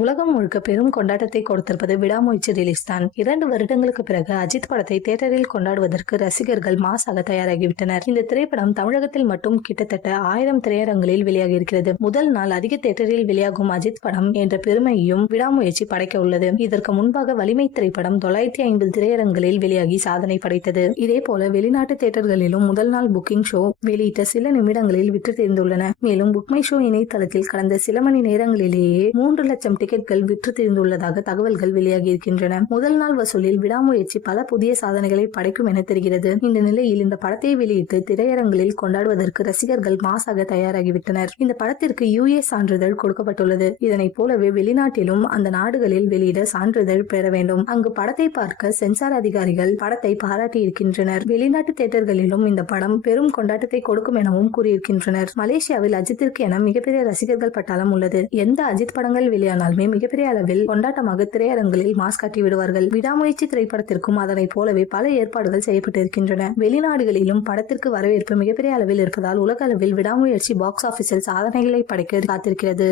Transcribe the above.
உலகம் முழுக்க பெரும் கொண்டாட்டத்தை கொடுத்திருப்பது விடாமுயற்சி ரிலீஸ் தான். 2 வருடங்களுக்கு பிறகு அஜித் படத்தை தியேட்டரில் கொண்டாடுவதற்கு ரசிகர்கள் மாசாக தயாராகிவிட்டனர். இந்த திரைப்படம் தமிழகத்தில் மட்டும் கிட்டத்தட்ட 1000 திரையரங்களில் வெளியாகி இருக்கிறது. முதல் நாள் அதிக தியேட்டரில் வெளியாகும் அஜித் படம் என்ற பெருமையையும் விடாமுயற்சி படைக்க உள்ளது. இதற்கு முன்பாக வலிமை திரைப்படம் 950 திரையரங்களில் வெளியாகி சாதனை படைத்தது. இதே போல வெளிநாட்டு தியேட்டர்களிலும் முதல் நாள் புக்கிங் ஷோ வெளியிட்ட சில நிமிடங்களில் விற்று தீர்ந்துள்ளன. மேலும் புக்மை ஷோ இணையதளத்தில் கடந்த சில மணி நேரங்களிலேயே 3 லட்சம் டிக்கெட்கள் விற்று தீர்ந்துள்ளதாக தகவல்கள் வெளியாகி இருக்கின்றன. முதல் நாள் வசூலில் விடாமுயற்சி பல புதிய சாதனைகளை படைக்கும் என தெரிகிறது. இந்த நிலையில் இந்த படத்தை வெளியிட்டு திரையரங்களில் கொண்டாடுவதற்கு ரசிகர்கள் மாசாக தயாராகிவிட்டனர். இந்த படத்திற்கு UA சான்றிதழ் கொடுக்கப்பட்டுள்ளது. இதனை போலவே வெளிநாட்டிலும் அந்த நாடுகளில் வெளியிட சான்றிதழ் பெற வேண்டும். அங்கு படத்தை பார்க்க சென்சார் அதிகாரிகள் படத்தை பாராட்டி இருக்கின்றனர். வெளிநாட்டு தியேட்டர்களிலும் இந்த படம் பெரும் கொண்டாட்டத்தை கொடுக்கும் எனவும் கூறியிருக்கின்றனர். மலேசியாவில் அஜித்திற்கு என மிகப்பெரிய ரசிகர்கள் பட்டாளம் உள்ளது. எந்த அஜித் படங்கள் வெளியானாலுமே மிகப்பெரிய அளவில் கொண்டாட்டமாக திரையரங்களில் மாஸ் காட்டி விடுவார்கள். விடாமுயற்சி திரைப்படத்திற்கும் அதனை போலவே பல ஏற்பாடுகள் செய்யப்பட்டிருக்கின்றன. வெளிநாடுகளிலும் படத்திற்கு வரவேற்பு மிகப்பெரிய அளவில் இருப்பதால் உலக அளவில் விடாமுயற்சி பாக்ஸ் ஆபீஸில் சாதனைகளை படைக்க காத்திருக்கிறது.